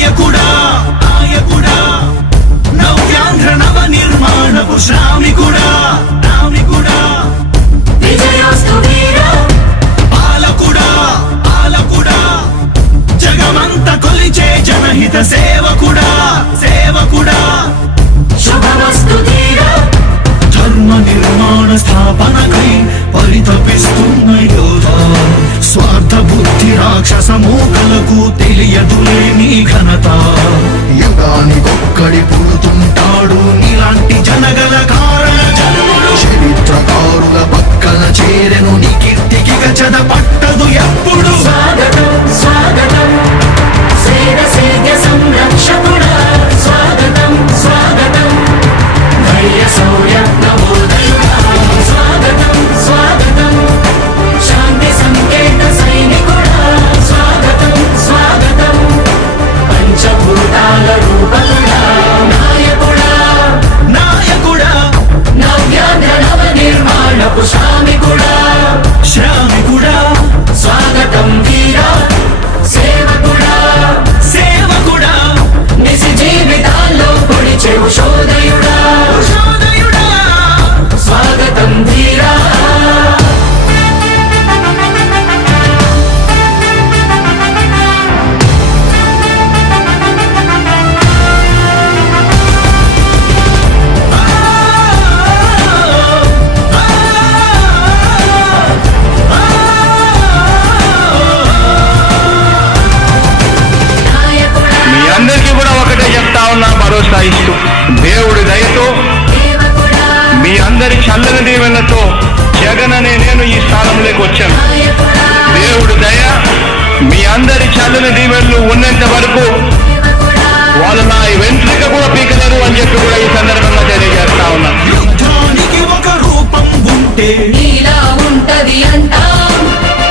నాయకుడా నాయకుడా నవ్యాంధ్ర నవ నిర్మాణపు శ్రామికుడా రామికుడా విజయోస్తు వీర పాలకుడా పాలకుడా జగమంత కొలిచే జనహిత సేవకుడా సేవకుడా శుభమస్తు ధీర ధర్మ నిర్మాణ స్థాపనకై పరితపిస్తున్న యోధ స్వార్థ బుద్ధి రాక్షస మోకలకు తెలియదులే నీ ఘనత యుగానికొక్కడి పుడుతుంటాడు నీలాంటి జనగల కారణ జన్ముడు చరిత్రకారుల పక్కన చేరెను నీ కీర్తికి గజద పట్టదు ఎప్పుడు స్వాగతం స్వాగతం సేద్య సంరక్షకుడా స్వాగతం స్వాగతం ధైర్య శౌర్య నవోదయుడా స్వాగతం స్వాగతం శాంతి సంకేత సైనికుడా స్వాగతం స్వాగతం పంచభూతాల రూపకుడా నాయకుడా నాయకుడా నవ్యాంధ్ర నవ నిర్మాణపు శ్రామికుడా శ్రామికుడా స్వాగతం వీరా సేవకుడా సేవకుడా నిజ జీవితాల్లో పొడిచే ఉషోదయుడా ఉషోదయుడా స్వాగతం ధీరా భరోసా ఇస్తూ దేవుడి దయతో మీ అందరి చల్లని దీవెనతో జగన్ అనే నేను ఈ స్థానంలోకి వచ్చాను. దేవుడి దయ మీ అందరి చల్లని దీవెనలు ఉన్నంత వరకు వాళ్ళు నా వెంట్రుక కూడా పీకలేరు అని చెప్పి కూడా ఈ సందర్భంగా తెలియజేస్తా ఉన్నా. యుద్ధానికి ఒక రూపం ఉంటే నీలా ఉంటది అంటాం,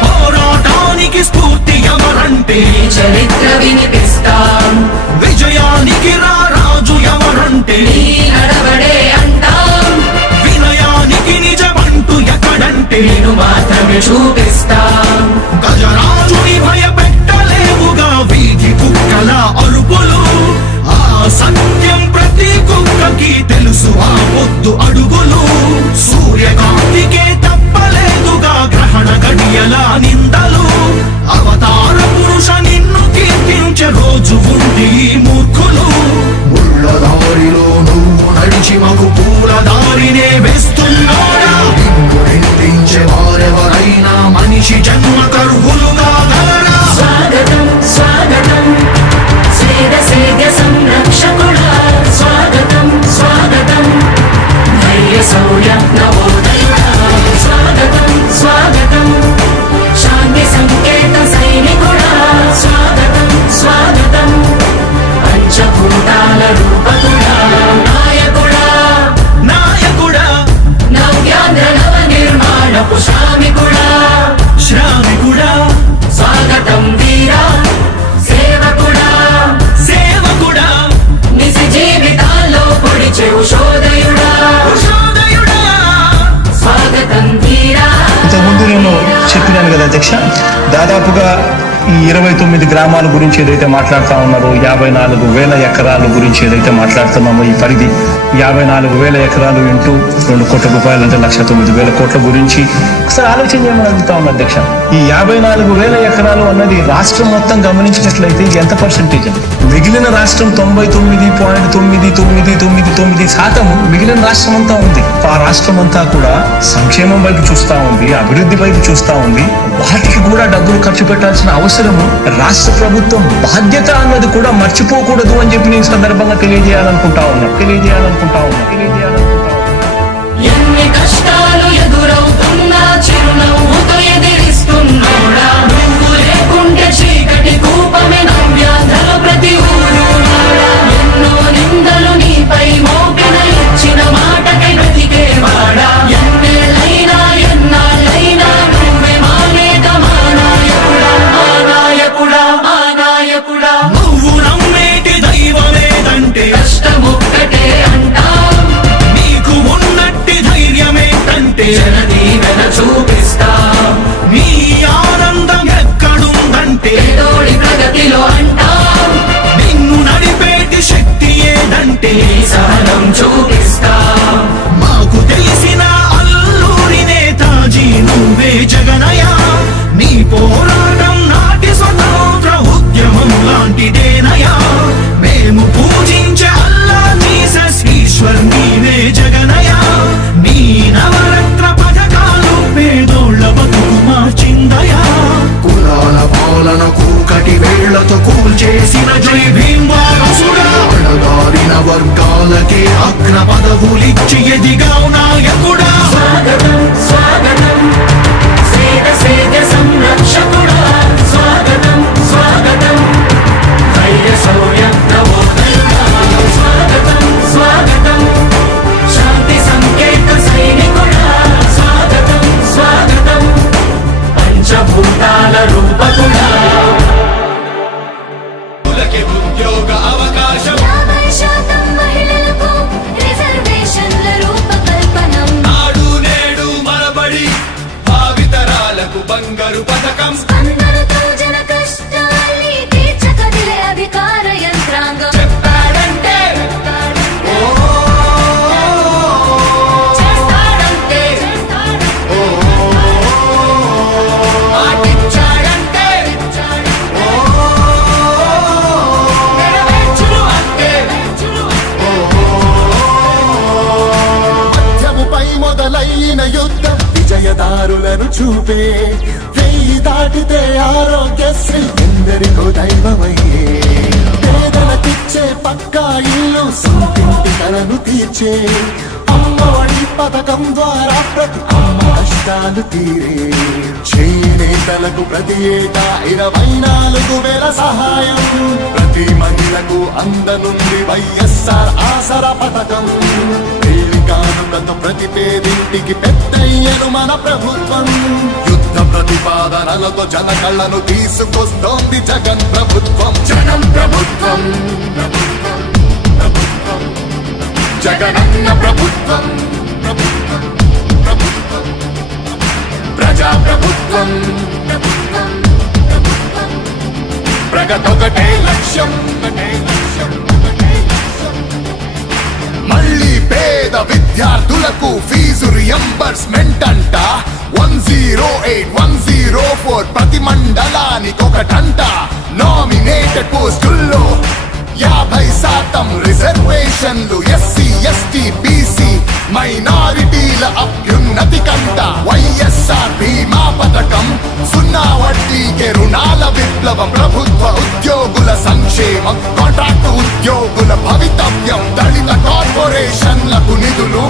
పోరాటానికి స్ఫూర్తి ఎవరంటే చరిత్ర వినిపిస్తాం, విజయానికి రారాజు ఎవరంటే నీ నడవడే అంటాం, వినయానికి నిజమంటూ ఎక్కడంటే నేను మాత్రమే చూపిస్తాం. గజరాజుని భయపెట్టలేవుగా వీధి కుక్కల అరుపులు, ఆ సత్యం ప్రతి కుక్కకి తెలుసు ఆ పొద్దు అడుగులు, సూర్యకాంతికే తప్పలేదుగా గ్రహణ గడియల నిందలు, అవతార పురుష నిన్ను కీర్తించే రోజు ఉంది ఈ మూర్ఖులు. ముళ్ళదారిలో నువ్వు నడిచి మగు పూల దారినే వేస్తున్నాడా, నిన్ను నిందించే వారెవరైనా మనిషి జన్మ కర్హులుగా గలరా. స్వాగతం స్వాగతం సేద్య సంరక్షకుడా స్వాగతం స్వాగతం ధైర్య శౌర్య నవోదయుడా స్వాగతం స్వాగతం శాంతి సంకేత సైనికుడా స్వాగతం స్వాగతం పంచభూతాల రూపకుడా నాయకుడా నాయకుడా నవ్యాంధ్ర నవ నిర్మాణపు శ్రామికుడా శ్రామికుడా స్వాగతం వీరా సేవకుడా సేవకుడా నిజ జీవితాల్లో పొడిచే ఉషోదయుడా ఉషోదయుడా స్వాగతం వీరా. ఇంతకుముందు నేను చెప్పినాను కదా అధ్యక్ష, దాదాపుగా ఈ 29 గ్రామాల గురించి ఏదైతే మాట్లాడుతూ ఉన్నారో, 54,000 ఎకరాల గురించి ఏదైతే మాట్లాడుతున్నామో, ఈ పరిధి 54,000 ఎకరాలు ఇంటూ 2 కోట్ల రూపాయలు అంటే 1,09,000 కోట్ల గురించి ఒకసారి ఆలోచన చేయమని అడుగుతా ఉన్నా అధ్యక్ష. ఈ 54,000 ఎకరాలు అన్నది రాష్ట్రం మొత్తం గమనించినట్లయితే ఎంత పర్సెంటేజ్ అండి? మిగిలిన రాష్ట్రం 99.999% మిగిలిన రాష్ట్రం అంతా ఉంది. ఆ రాష్ట్రం అంతా కూడా సంక్షేమం వైపు చూస్తా ఉంది, అభివృద్ధి వైపు చూస్తా ఉంది. వాటికి కూడా డబ్బులు ఖర్చు పెట్టాల్సిన అవసరము రాష్ట్ర ప్రభుత్వం బాధ్యత అన్నది కూడా మర్చిపోకూడదు అని చెప్పి నేను సందర్భంగా తెలియజేయాలనుకుంటా ఉన్నా. ఎన్ని కష్టాలు ఎదురవుతున్నా చిరునవ్వుతో ఎదిరిస్తున్నాడా, నువ్వు లేకుంటే చీకటి కూపమే నవ్యాంధ్రలో ప్రతి ఊరు. ఎన్నో నిందలు నీపై మోపిన ఇచ్చిన మాటకై బ్రతికేవాడా, ఎన్నేళ్ళైనా ఎన్నాళ్ళైనా నువ్వే మా నేత మా నాయకుడా మా నాయకుడా మా నాయకుడా. నువ్వు నమ్మేటి దైవమేదంటే కష్టమొక్కటే అంటాం, నీకు ఉన్నట్టి ధైర్యమే అట్టిదేనయా మేము పూజించే అల్లా జీసస్ ఈశ్వర్ నీవే జగనయా నీ నవరత్న పథకాలు పేదోళ్ళ బతుకు మార్చిందయా కులాల పాలన కూకటి వేళ్లతో కూల్చేసిన జై భీమ్ వారసుడా అడగారిన వర్గాలకే అగ్ర పదవులిచ్చి ఎదిగావు నాయకుడా స్వాగతం స్వాగతం సేద సేద సంరక్షకుడా స్వాగతం స్వాగతం ధైర్య శౌర్య నవోదయుడా స్వాగతం స్వాగతం శాంతి సంకేత సైనికుడా స్వాగతం స్వాగతం పంచభూతాల రూపకుడా ఉద్యోగ అవకాశం 50% మహిళలకు రిజర్వేషన్ల రూపకల్పనం నాడు నేడు మనబడి భావితరాలకు బంగారు పథకం అందరితో జన కష్టాల్ని తీర్చకదిలే అధికార యంత్రాంగం చెప్పాడంటే చేస్తాడంటే మాటిచ్చాడంటే నెరవేర్చును అంటే మధ్యముపై మొదలైన యుద్ధం విజయదారులను చూపే వెయ్యి దాటితే ఆరోగ్యశ్రీ ఎందరికో దైవమయ్యే పేదలకిచ్చే పక్కా ఇల్లు సొంతింటి కలను తీర్చే అమ్మఒడి పథకం ద్వారా ప్రతి అమ్మ కష్టాలు తీరే చేనేతలకు ప్రతి ఏటా 24,000 సహాయం ప్రతి మహిళకు అందనుంది వైఎస్ఆర్ ఆసరా పథకం పెళ్లి కానుకతో ప్రతి పేదింటికి పెద్దయ్యను మన ప్రభుత్వం యుద్ధ ప్రతిపాదనలతో జన కళ్ళను తీసుకొస్తోంది జగన్ ప్రభుత్వం జనం ప్రభుత్వం ప్రభుత్వం ప్రభుత్వం జగనన్న ప్రభుత్వం ప్రభుత్వం ప్రభుత్వం ప్రజా ప్రభుత్వం ప్రభుత్వం ప్రభుత్వం ప్రగతొకటే లక్ష్యం ఒకటే లక్ష్యం ఒకటే లక్ష్యం మళ్ళీ పేద విద్యార్థులకు ఫీజు రియంబర్స్మెంట్ అంట 108-104 ప్రతి మండలానికి ఒకటంట నామినేటెడ్ పోస్టుల్లో 50% రిజర్వేషన్లు ఎస్సీ ఎస్టీ బీసీ మైనారిటీల అభ్యున్నతి కంట వైఎస్ఆర్ బీమా పథకం 0 వడ్డీకే రుణాల విప్లవం ప్రభుత్వ ఉద్యోగుల సంక్షేమం కాంట్రాక్టు ఉద్యోగుల భవితవ్యం దళిత కార్పొరేషన్లకు నిధులు